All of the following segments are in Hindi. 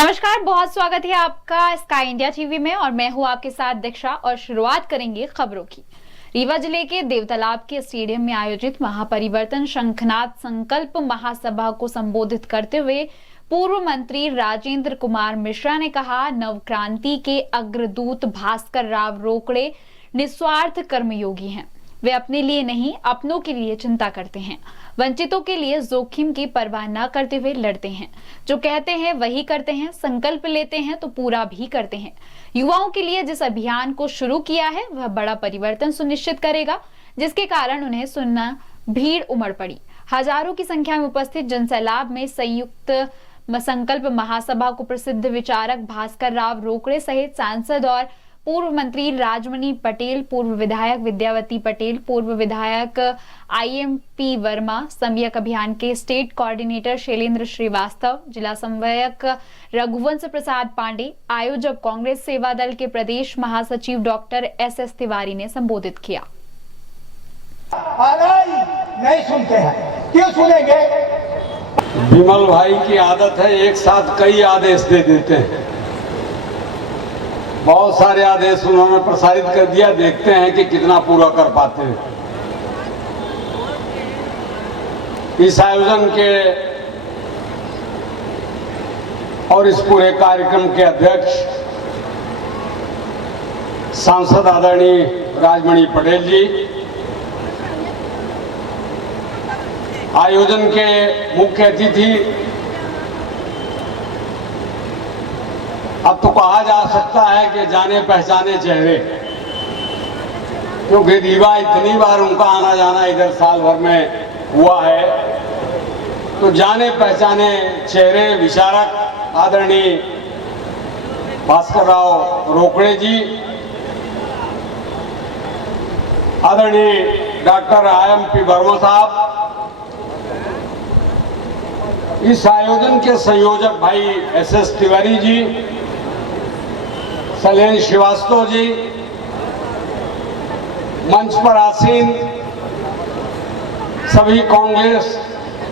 नमस्कार, बहुत स्वागत है आपका स्काई इंडिया टीवी में और मैं हूं आपके साथ दीक्षा। और शुरुआत करेंगे खबरों की। रीवा जिले के देवतालाब के स्टेडियम में आयोजित महापरिवर्तन शंखनाद संकल्प महासभा को संबोधित करते हुए पूर्व मंत्री राजेंद्र कुमार मिश्रा ने कहा, नवक्रांति के अग्रदूत भास्कर राव रोकड़े निस्वार्थ कर्मयोगी हैं। वे अपने लिए नहीं, अपनों के लिए चिंता करते हैं। वंचितों के लिए जोखिम की परवाह न करते हुए लड़ते हैं। जो कहते हैं वही करते हैं, संकल्प लेते हैं तो पूरा भी करते हैं। युवाओं के लिए जिस अभियान को शुरू किया है वह बड़ा परिवर्तन सुनिश्चित करेगा, जिसके कारण उन्हें सुनना भीड़ उमड़ पड़ी। हजारों की संख्या में उपस्थित जनसैलाब में संयुक्त संकल्प महासभा को प्रसिद्ध विचारक भास्कर राव रोकड़े सहित सांसद और पूर्व मंत्री राजमणि पटेल, पूर्व विधायक विद्यावती पटेल, पूर्व विधायक IMP वर्मा, समयक अभियान के स्टेट कोऑर्डिनेटर शैलेंद्र श्रीवास्तव, जिला समन्वयक रघुवंश प्रसाद पांडे, आयोजक कांग्रेस सेवा दल के प्रदेश महासचिव डॉक्टर SS तिवारी ने संबोधित किया। नहीं सुनते हैं, क्यों सुनेंगे? विमल भाई की आदत है एक साथ कई आदेश दे देते हैं। बहुत सारे आदेश उन्होंने प्रसारित कर दिया, देखते हैं कि कितना पूरा कर पाते हैं। इस आयोजन के और इस पूरे कार्यक्रम के अध्यक्ष सांसद आदरणीय राजमणि पटेल जी, आयोजन के मुख्य अतिथि, अब तो कहा जा सकता है कि जाने पहचाने चेहरे, क्योंकि रीवा इतनी बार उनका आना जाना इधर साल भर में हुआ है, तो जाने पहचाने चेहरे विचारक आदरणीय भास्कर राव रोकड़े जी, आदरणीय डॉक्टर IMP वर्मा साहब, इस आयोजन के संयोजक भाई SS तिवारी जी, शैलेंद्र श्रीवास्तव जी, मंच पर आसीन सभी कांग्रेस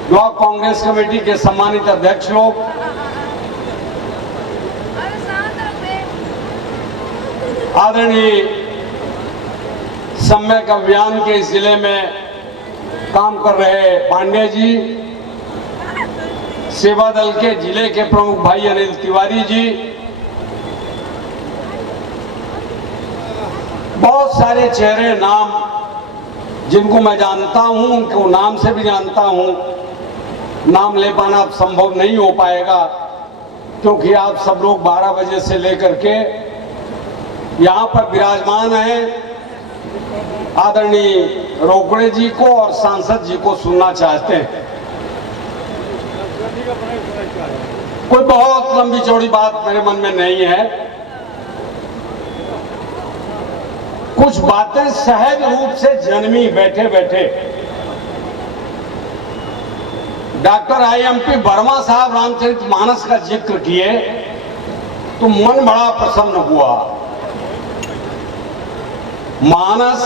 ब्लॉक कांग्रेस कमेटी के सम्मानित अध्यक्ष लोग, आदरणीय सम्यक अभियान के इस जिले में काम कर रहे पांडे जी, सेवा दल के जिले के प्रमुख भाई अनिल तिवारी जी, बहुत सारे चेहरे, नाम जिनको मैं जानता हूं, उनको नाम से भी जानता हूं। नाम ले पाना अब संभव नहीं हो पाएगा, क्योंकि आप सब लोग 12 बजे से लेकर के यहां पर विराजमान हैं। आदरणीय रोकड़े जी को और सांसद जी को सुनना चाहते हैं। कोई बहुत लंबी चौड़ी बात मेरे मन में नहीं है, कुछ बातें सहज रूप से जन्मी बैठे बैठे। डॉक्टर IMP वर्मा साहब रामचरितमानस का जिक्र किए तो मन बड़ा प्रसन्न हुआ। मानस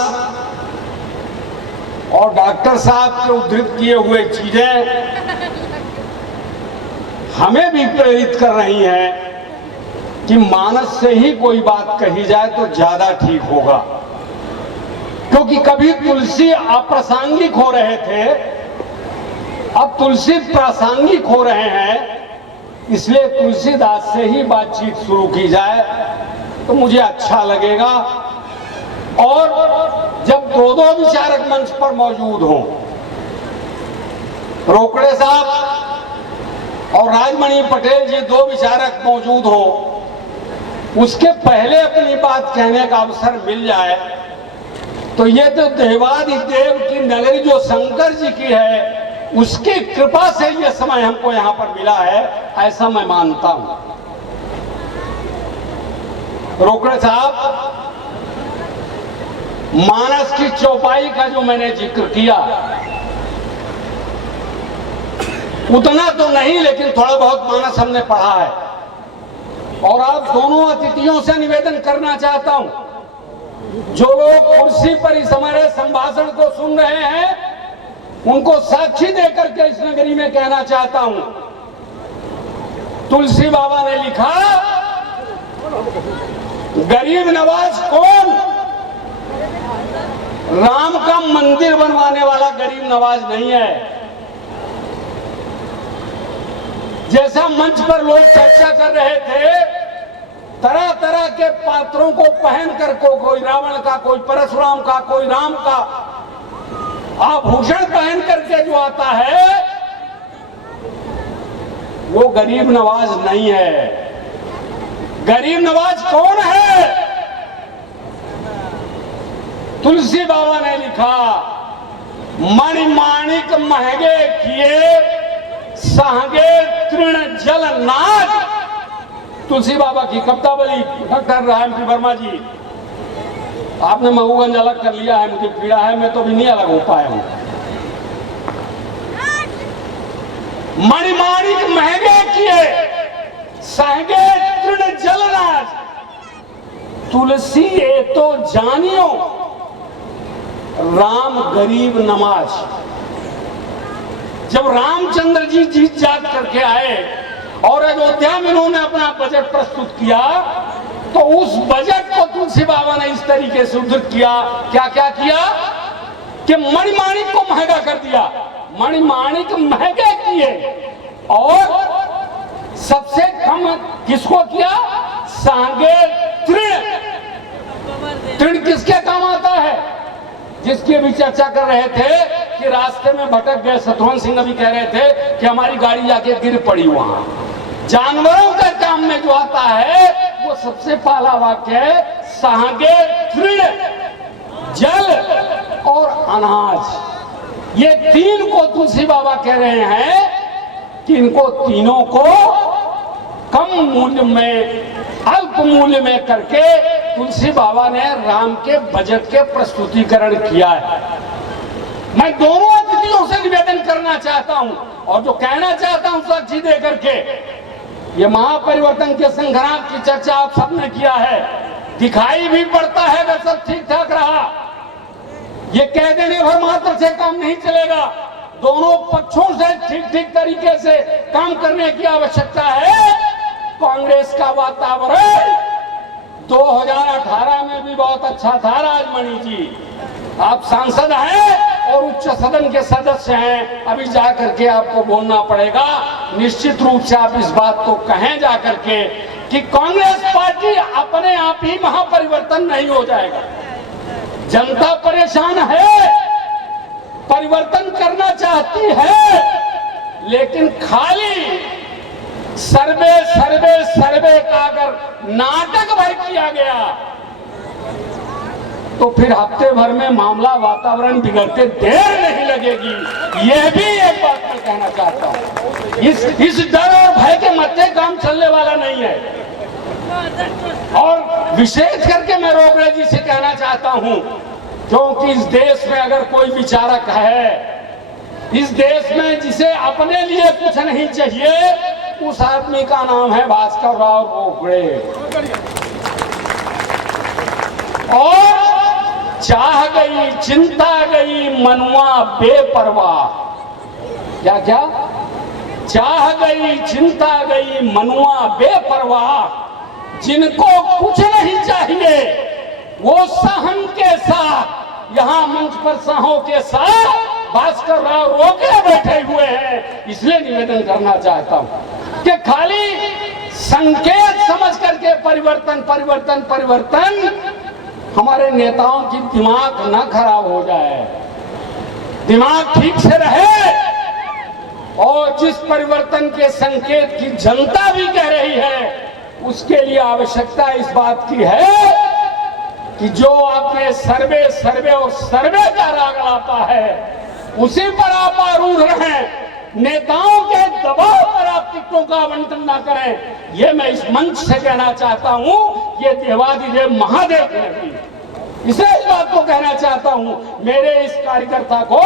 और डॉक्टर साहब के उद्धृत किए हुए चीजें हमें भी प्रेरित कर रही हैं कि मानस से ही कोई बात कही जाए तो ज्यादा ठीक होगा, क्योंकि कभी तुलसी अप्रासंगिक हो रहे थे, अब तुलसी प्रासंगिक हो रहे हैं, इसलिए तुलसीदास से ही बातचीत शुरू की जाए तो मुझे अच्छा लगेगा। और जब दो विचारक मंच पर मौजूद हों, रोकड़े साहब और राजमणि पटेल जी दो विचारक मौजूद हो, उसके पहले अपनी बात कहने का अवसर मिल जाए तो ये तो देवादि देव की नगरी जो शंकर जी की है, उसकी कृपा से ये समय हमको यहाँ पर मिला है, ऐसा मैं मानता हूं। रोकड़े साहब, मानस की चौपाई का जो मैंने जिक्र किया, उतना तो नहीं, लेकिन थोड़ा बहुत मानस हमने पढ़ा है। और आप दोनों अतिथियों से निवेदन करना चाहता हूं, जो लोग कुर्सी पर इस हमारे संभाषण को सुन रहे हैं, उनको साक्षी देकर के इस नगरी में कहना चाहता हूं, तुलसी बाबा ने लिखा, गरीब नवाज कौन? राम का मंदिर बनवाने वाला गरीब नवाज नहीं है। जैसा मंच पर लोग चर्चा कर रहे थे, तरह तरह के पात्रों को पहनकर कोई रावण का, कोई परशुराम का, कोई राम का आभूषण पहन करके जो आता है वो गरीब नवाज नहीं है। गरीब नवाज कौन है? तुलसी बाबा ने लिखा, मणिमाणिक महंगे किए सहगे तृण जल नाग। तुलसी बाबा की कविता बोली डॉक्टर रामपी वर्मा जी। आपने महबूबगंज अलग कर लिया है, मुझे पीड़ा है, मैं तो अभी नहीं अलग हो पाया हूं। मणिमाणिक महंगे किए सहगे तृण जल नाग। तुलसी ये तो जानियो राम गरीब नवाज। जब रामचंद्र जी जीत जाग करके आए और अयोध्या में उन्होंने अपना बजट प्रस्तुत किया, तो उस बजट को तुलसी बाबा ने इस तरीके से उद्धृत किया, क्या क्या किया कि मणिमाणिक को महंगा कर दिया, मणिमाणिक महंगे किए और सबसे कम किसको किया? सांगे तृण। तृण किसके काम आता है? जिसकी भी चर्चा कर रहे थे कि रास्ते में भटक गए, शत्रुघ्न सिंह अभी कह रहे थे कि हमारी गाड़ी जाके गिर पड़ी वहां। जानवरों के काम में जो आता है वो सबसे पहला वाक्य है, सांगे तृण जल और अनाज। ये तीन को तुलसी बाबा कह रहे हैं कि इनको तीनों को कम मूल्य में, अल्प मूल्य में करके तुलसी बाबा ने राम के बजट के प्रस्तुतिकरण किया है। मैं दोनों अतिथियों से निवेदन करना चाहता हूं और जो कहना चाहता हूं साक्षी दे करके, ये महापरिवर्तन के संग्राम की चर्चा आप सबने किया है, दिखाई भी पड़ता है अगर सब ठीक ठाक रहा। ये कह देने भर मात्र से काम नहीं चलेगा, दोनों पक्षों से ठीक ठीक तरीके से काम करने की आवश्यकता है। कांग्रेस का वातावरण 2018 में भी बहुत अच्छा था। राजमणि जी, आप सांसद हैं और उच्च सदन के सदस्य हैं, अभी जाकर के आपको बोलना पड़ेगा। निश्चित रूप से आप इस बात को कहें जाकर के कि कांग्रेस पार्टी अपने आप ही महापरिवर्तन नहीं हो जाएगा। जनता परेशान है, परिवर्तन करना चाहती है, लेकिन खाली सर्वे सर्वे सर्वे का अगर नाटक भर किया गया तो फिर हफ्ते भर में मामला वातावरण बिगड़ते देर नहीं लगेगी। यह भी एक बात मैं कहना चाहता हूं, इस डर और भय के मध्य काम चलने वाला नहीं है। और विशेष करके मैं रोकड़े जी से कहना चाहता हूं, क्योंकि इस देश में अगर कोई विचारक है, इस देश में जिसे अपने लिए कुछ नहीं चाहिए, उस आदमी का नाम है भास्कर राव रोकड़े। और चाह गई चिंता गई मनुआ बेपरवाह। क्या क्या? चाह गई चिंता गई मनुआ बेपरवाह। जिनको कुछ नहीं चाहिए वो सहन के साथ, यहां मंच पर साहों के साथ भास्कर राव रोकड़े बैठे हुए हैं। इसलिए निवेदन करना चाहता हूं कि खाली संकेत समझ करके परिवर्तन परिवर्तन परिवर्तन, हमारे नेताओं की दिमाग ना खराब हो जाए, दिमाग ठीक से रहे। और जिस परिवर्तन के संकेत की जनता भी कह रही है, उसके लिए आवश्यकता इस बात की है कि जो आपने सर्वे सर्वे और सर्वे का राग लाता है उसी पर आप आरूढ़ रहें। नेताओं के दबाव पर आप टिकटों का आवंटन ना करें। ये मैं इस मंच से कहना चाहता हूं, ये देवादिदेव महादेव ने भी। इसलिए इस बात को कहना चाहता हूं, मेरे इस कार्यकर्ता को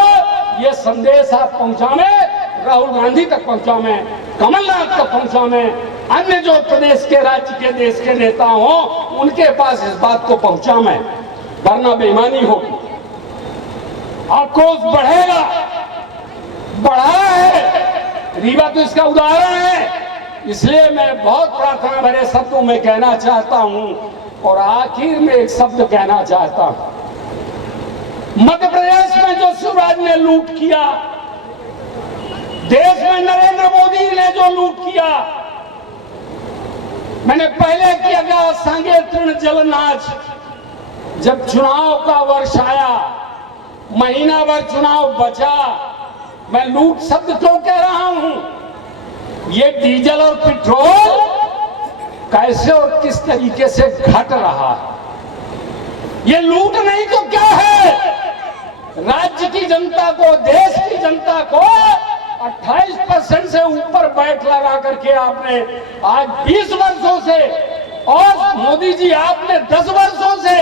ये संदेश आप पहुंचावें, राहुल गांधी तक पहुंचावें, कमलनाथ तक पहुंचावें, अन्य जो प्रदेश के, राज्य के, देश के नेता हों उनके पास इस बात को पहुंचावें, वरना बेईमानी होगी, आक्रोश बढ़ेगा। बढ़ा है, रीवा तो इसका उदाहरण है। इसलिए मैं बहुत प्रार्थना भरे शब्दों में कहना चाहता हूं और आखिर में एक शब्द कहना चाहता हूं। मध्य प्रदेश में जो शिवराज ने लूट किया, देश में नरेंद्र मोदी ने जो लूट किया, मैंने पहले किया गया सांगे तृण जल नाच। जब चुनाव का वर्ष आया, महीना भर चुनाव बचा, मैं लूट शब्द क्यों कह रहा हूं? ये डीजल और पेट्रोल कैसे और किस तरीके से घट रहा है, ये लूट नहीं तो क्या है? राज्य की जनता को, देश की जनता को 28% से ऊपर बैठ लगा करके आपने आज 20 वर्षों से, और मोदी जी आपने 10 वर्षों से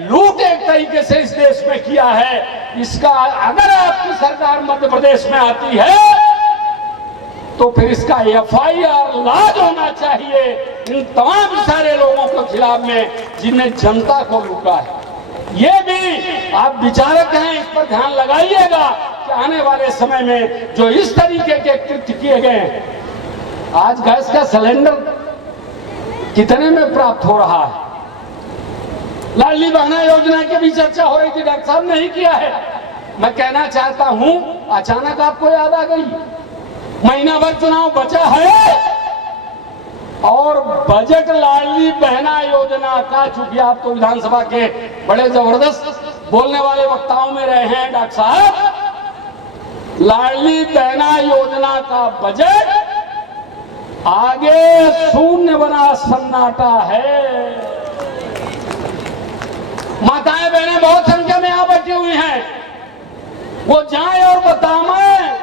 लूट एक तरीके से इस देश में किया है। इसका अगर आपकी सरकार मध्य प्रदेश में आती है तो फिर इसका FIR लाज होना चाहिए इन तमाम सारे लोगों के खिलाफ में जिन्हें जनता को लूटा है। ये भी आप विचारक हैं, इस पर ध्यान लगाइएगा कि आने वाले समय में जो इस तरीके के कृत्य किए गए हैं। आज गैस का सिलेंडर कितने में प्राप्त हो रहा है? लाडली बहना योजना की भी चर्चा हो रही थी, डॉक्टर साहब ने ही किया है। मैं कहना चाहता हूं, अचानक आपको याद आ गई, महीना भर चुनाव बचा है और बजट लाडली बहना योजना का, चूंकि आप तो विधानसभा के बड़े जबरदस्त बोलने वाले वक्ताओं में रहे हैं डॉक्टर साहब, लाडली बहना योजना का बजट आगे शून्य बना सन्नाटा है। माताएं बहनें बहुत संख्या में यहां बैठी हुई हैं, वो जाएं और बताएं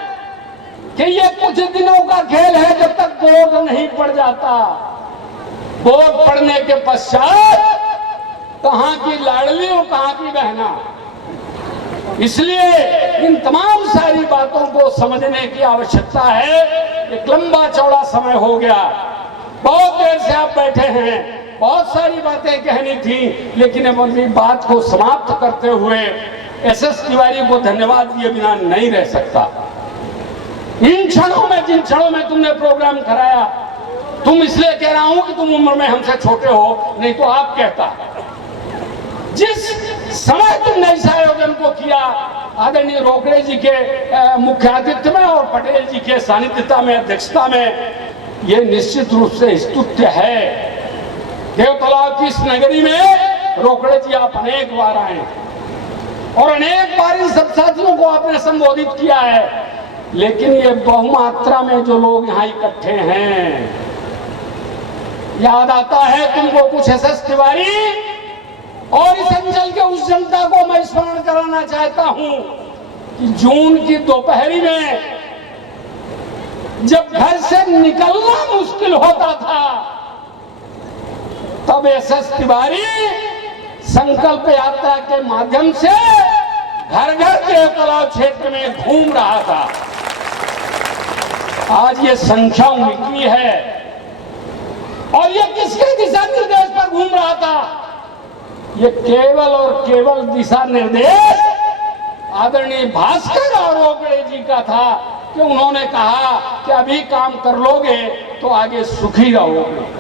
कि ये कुछ दिनों का खेल है, जब तक वोट नहीं पड़ जाता। वोट पड़ने के पश्चात कहां की लाडली और कहां की बहना। इसलिए इन तमाम सारी बातों को समझने की आवश्यकता है। एक लंबा चौड़ा समय हो गया, बहुत देर से आप बैठे हैं, बहुत सारी बातें कहनी थी, लेकिन अपनी बात को समाप्त करते हुए SS तिवारी को धन्यवाद दिए बिना नहीं रह सकता। इन क्षणों में, जिन क्षणों में तुमने प्रोग्राम कराया, तुम इसलिए कह रहा हूं कि तुम उम्र में हमसे छोटे हो, नहीं तो आप कहता। जिस समय तुमने इस आयोजन को किया, आदरणीय रोकड़े जी के मुख्य आतिथ्य में और पटेल जी के सानिध्यता में, अध्यक्षता में, ये निश्चित रूप से स्तुत्य है। देवतालाब की इस नगरी में रोकड़े जी आप अनेक बार आए और अनेक बार इन सब साथियों को आपने संबोधित किया है, लेकिन ये बहुमात्रा में जो लोग यहाँ इकट्ठे हैं, याद आता है तुमको कुछ SS तिवारी और इस अंचल के उस जनता को मैं स्मरण कराना चाहता हूं कि जून की दोपहरी में जब घर से निकलना मुश्किल होता था, तब SS तिवारी संकल्प यात्रा के माध्यम से घर घर देवतालाब क्षेत्र में घूम रहा था। आज ये संख्या मिली है और ये किसके दिशा निर्देश पर घूम रहा था? ये केवल और केवल दिशा निर्देश आदरणीय भास्कर और रोकड़े जी का था कि उन्होंने कहा कि अभी काम कर लोगे तो आगे सुखी रहोगे।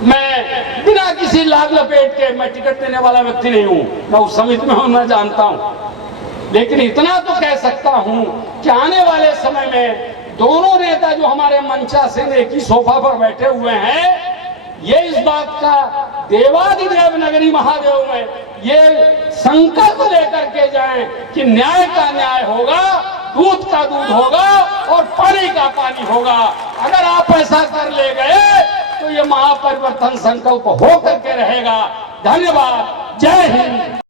मैं बिना किसी लाग लपेट के, मैं टिकट देने वाला व्यक्ति नहीं हूं, मैं उस समिति में हूं, मैं जानता हूं, लेकिन इतना तो कह सकता हूं कि आने वाले समय में दोनों नेता जो हमारे मंचासीन एक ही सोफा पर बैठे हुए हैं, ये इस बात का देवाधिदेव नगरी महादेव में ये संकल्प लेकर के जाएं कि न्याय का न्याय होगा, दूध का दूध होगा और पानी का पानी होगा। अगर आप ऐसा कर ले गए तो ये महापरिवर्तन संकल्प हो करके रहेगा। धन्यवाद। जय हिंद।